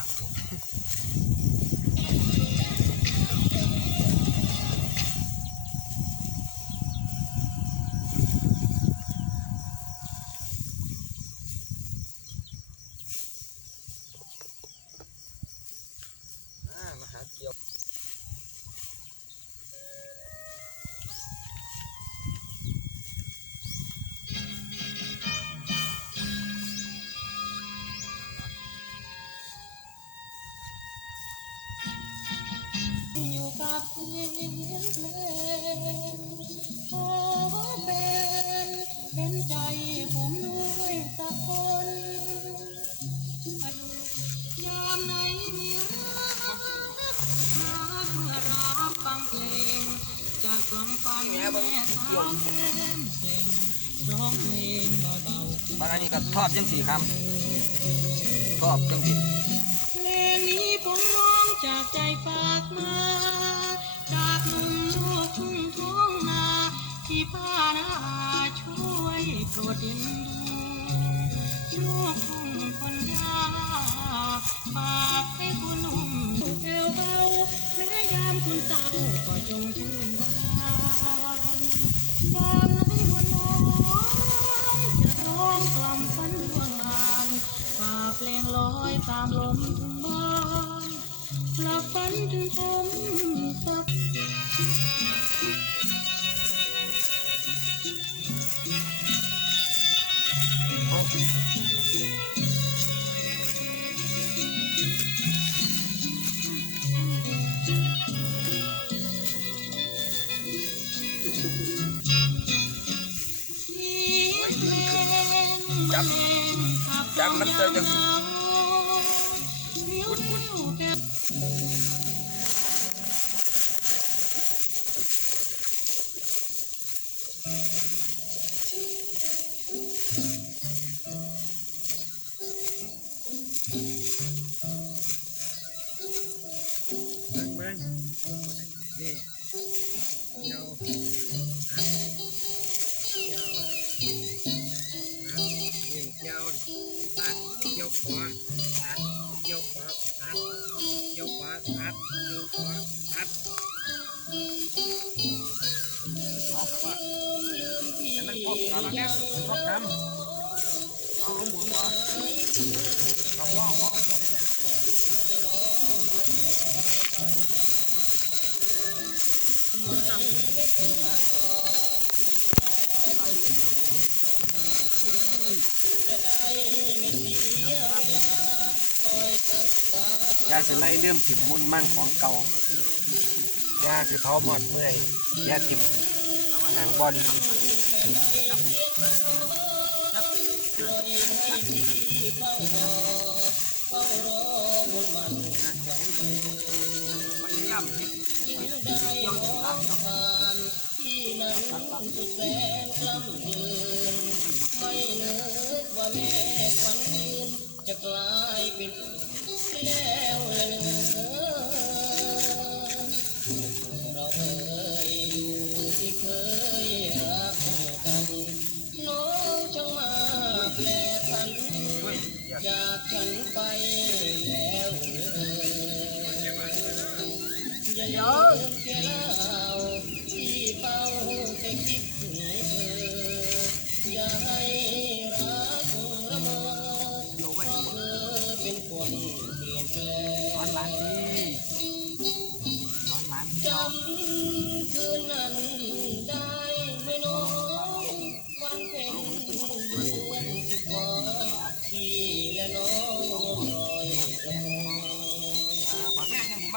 platform. บางอันนี้ก็ทอดจังสี่คำทอดจังสี่เพลงนี้ผมร้องจากใจฝา เพลงลอยตามลมถึงบ้านหลับฝันถึงผมสัก จับมันเจ ตัดเกี่ยวขวาตัดเกี่ยวขวาตัดเกี่ยวขวาตัดเอาขวาให้มันครบกันแล้วครบคำเอาลงหัวมาเอาว่องว่องมาเนี่ยยาสิ ไล่เรื่องถิ่มมุ่นมั่งของเก่ายาสิเผาหมดเมื่อยยาถิ่มหางบอลไม่นึกว่าแม่ควันยืนจะกลายเป็น แล้วเราเคยอยู่ที่เคยรักกันน้องช่างมาแปลพันจากฉันไปแล้วเอ่ยอย่าลืมแค่เล่าที่เฝ้าแต่คิดถึงเธออย่าให้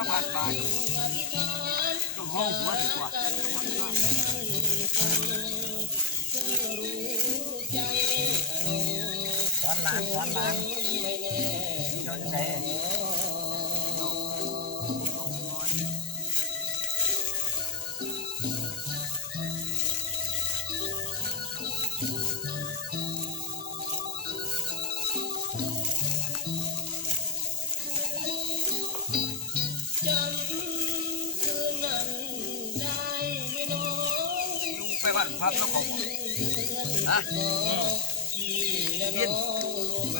อแม่ยังมีมาผ่านบายอธิษฐานต้องห้องหัวดีกว่ากันรู้ใจอนุตอนหลังตอนหลังไม่แน่โดนไห พักแล้วของอกนะยินห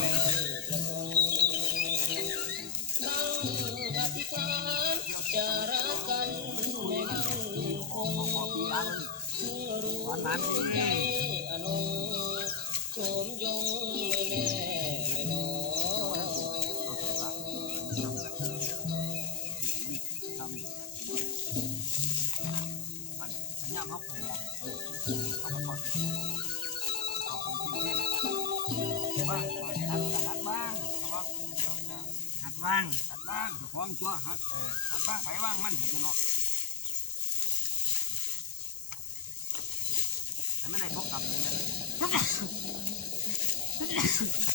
วานหวาน สัญญาเขาปลูกเขาก็ทอดเอาของจริงเล่นบ้างมาหัดหัดบ้างเขาว่าหัดว่างหัดบ้างจะคล้องตัวหัดเออหัดบ้างไผบ้างมันถึงจะเนาะแต่ไม่ได้พกกลับเลย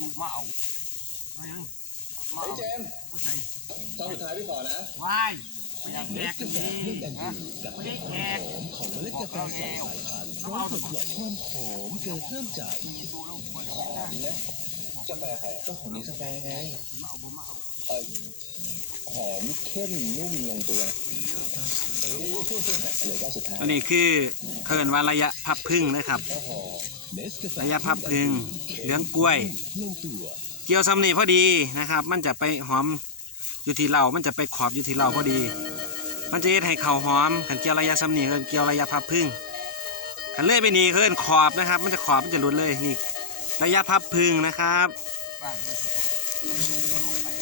บอกมีตูมาเอาเอายังมาเฮ้ยเอาเจมส์เอาใส่ตอนสุดท้ายพี่ขอนะวายไม่ได้แขกดีฮะไม่ได้แขกของเมล็ดกาแฟสายพันธุ์พร้อมกับหวานความหอมเกินห้ามใจมันมีตูแล้วกูเดี๋ยวหอไม่ได้มเลยกาแฟใครก็ของนี้กาแฟไงกูมาเอาบ่มาเอาเออหอมเข้มนุ่มลงตัวเอ้ยเหลือแก้วสุดท้ายอันนี้คือเพิ่นว่าระยะพับพึ่งนะครับ ระยะพับพึ่งเหลืองกล้วย เกี่ยวซ้ำนี่พอดีนะครับ มันจะไปหอมอยู่ที่เรามันจะไปขอบอยู่ที่เราพอดี มันจะเฮ็ดให้เขาหอมขันเกี่ยวระยะซ้ำนี่ก็เกี่ยวระยะพับพึ่งขันเลื่อยไปนี่เพิ่อนขอบนะครับ มันจะขอบมันจะหลุดเลยนี่ระยะพับพึ่งนะครับ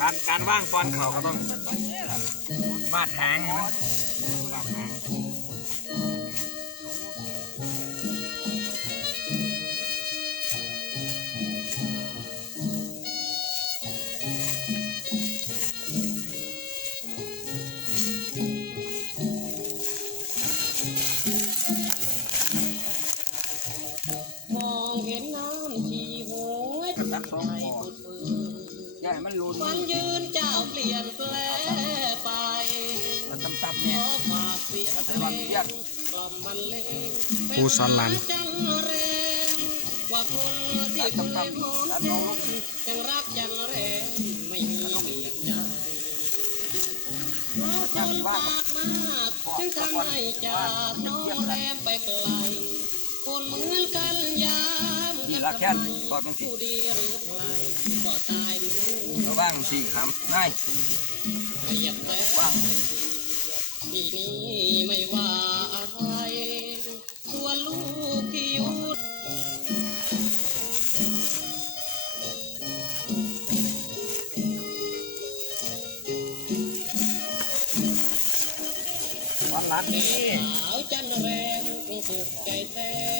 การการว่างฟอนเขาก็ต้องมันเนี่ยล่ะบาดหางมันบาดหาง วใจสุดฝืนอย่าให้มันหลุนวันยืนเจ้าเปลี่ยนแปลไปมันต่ำๆขเนี่ยอฝากเสียงเพลงกล่อมบรรเลงผู้สอนหลานจันแรงว่าคนที่เคยหอมแก้มยังรักจันแรงไม่มีเปลี่ยนใจเพราะคนปากมากจึงทำให้จากน้องแรมไปไกลคนเหมือนกันยาม นี่ละแค่นตอดบางทีผู้ดีหรือใครายหมู่ระว่างสี่คำง่ายไม่อยากแพ้ว่างที่นี่ไม่ว่าอะไรส่วนลูกที่อยู่วันรัดแม่นี้สาวจันแรมคงสุขใจแส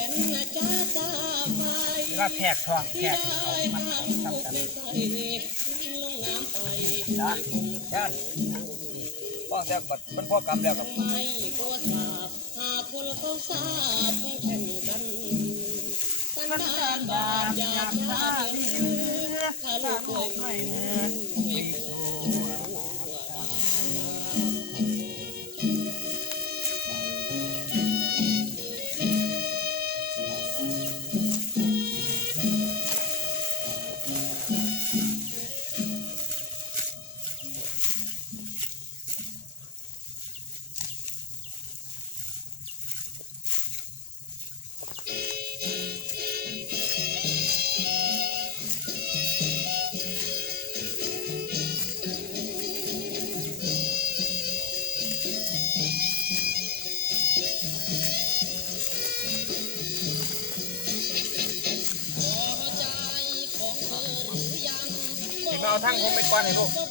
นนะจ้าตาไฟเวลาแทกทองแทที่กได้เขามันเขาลูกทำกันไปใส่ลงน้ำไปนะแค่นพ่อแจ้งบัดมันพ่อกำแล้วกับทำไมกลัวครับกันดานบาปยากชาเห็นถ้าลูกเคยไม่เงินไม่กลัว ที่มาเอาทั้งผมไปก่อนให้ลูก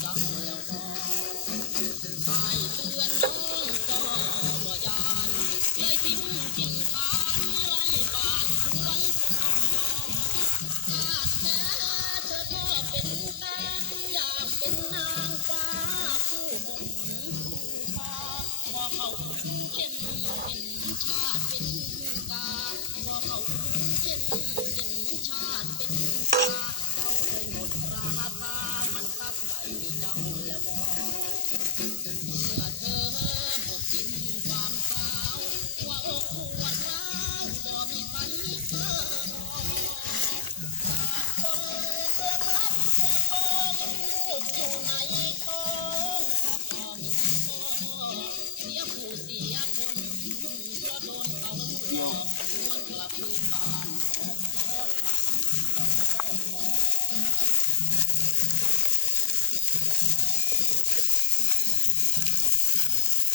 Tá,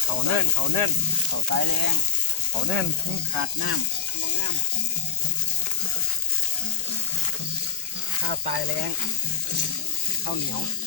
เขาเนิ่นเขาเนิ่นเขาตายแรงเขาเนิ่นขาดน้ำมองงามข้าวตายแรงข้าวเหนียวข